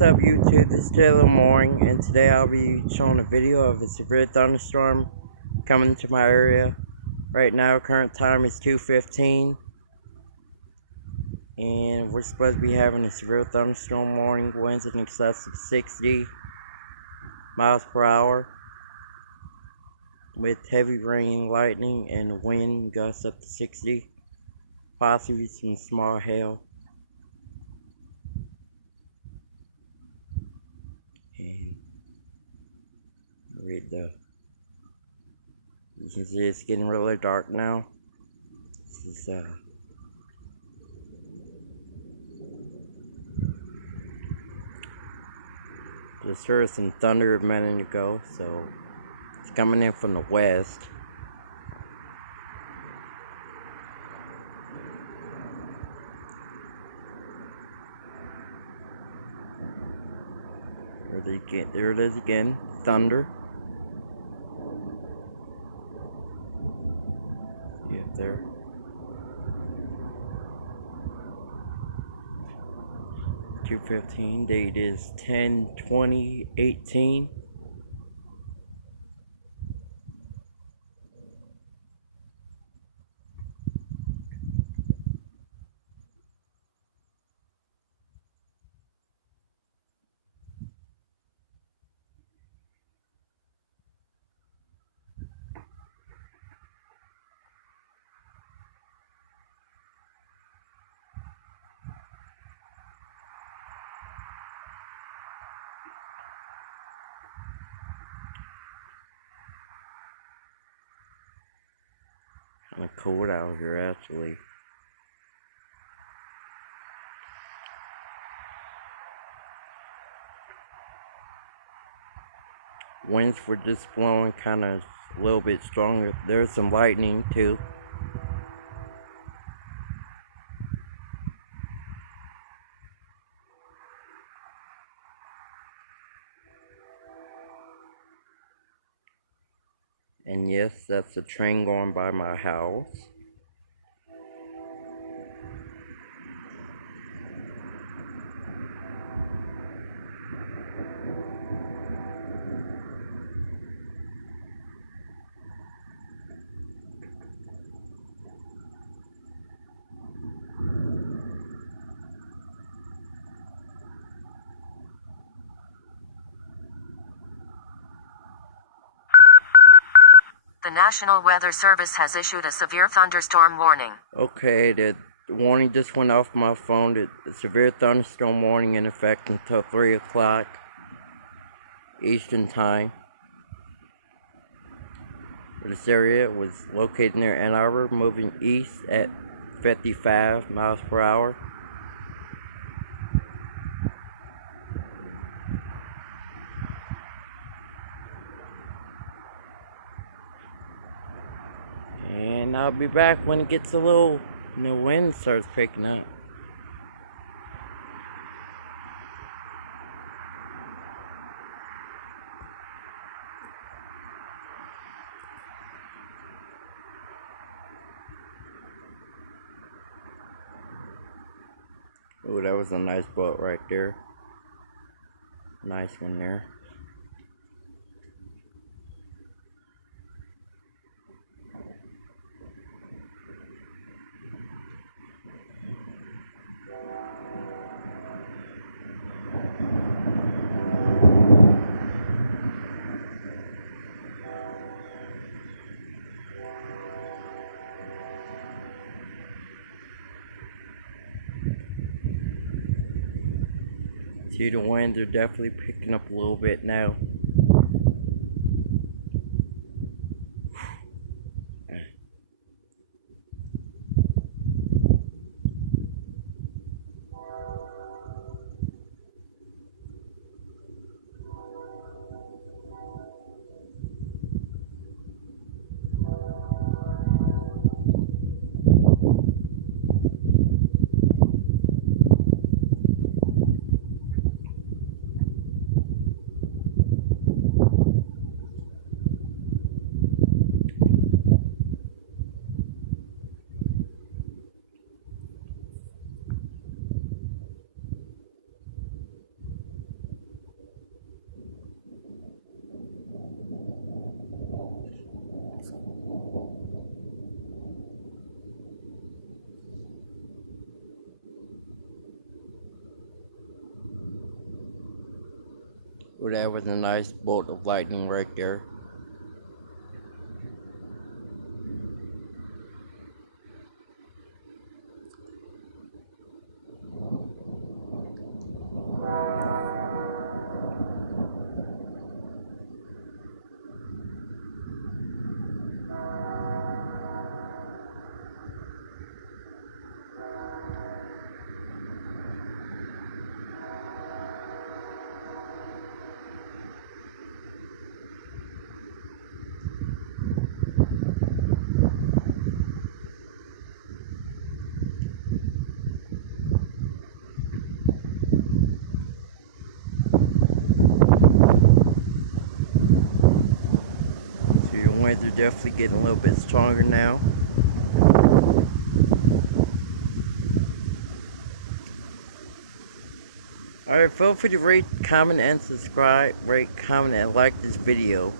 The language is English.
What's up YouTube, this is Taylor Mooring, and today I'll be showing a video of a severe thunderstorm coming to my area. Right now, current time is 2:15, and we're supposed to be having a severe thunderstorm warning, winds in excess of 60 miles per hour, with heavy rain, lightning, and wind gusts up to 60, possibly some small hail. You can see it's getting really dark now. This is just heard some thunder a minute ago, so it's coming in from the west. There it is again, thunder. There. (2:15), date is 10/20/18. Kind of cold out here, actually. Winds were just blowing kind of a little bit stronger. There's some lightning too. And yes, that's a train going by my house. The National Weather Service has issued a severe thunderstorm warning. Okay, the warning just went off my phone. The severe thunderstorm warning in effect until 3 o'clock Eastern Time. This area was located near Ann Arbor, moving east at 55 miles per hour. And I'll be back when it gets a little, the wind starts picking up. Oh, that was a nice boat right there. Nice one there. See, the winds are definitely picking up a little bit now. Ooh, that was a nice bolt of lightning right there. So your winds are definitely getting a little bit stronger now. Alright, feel free to rate, comment, and subscribe. Rate, comment, and like this video.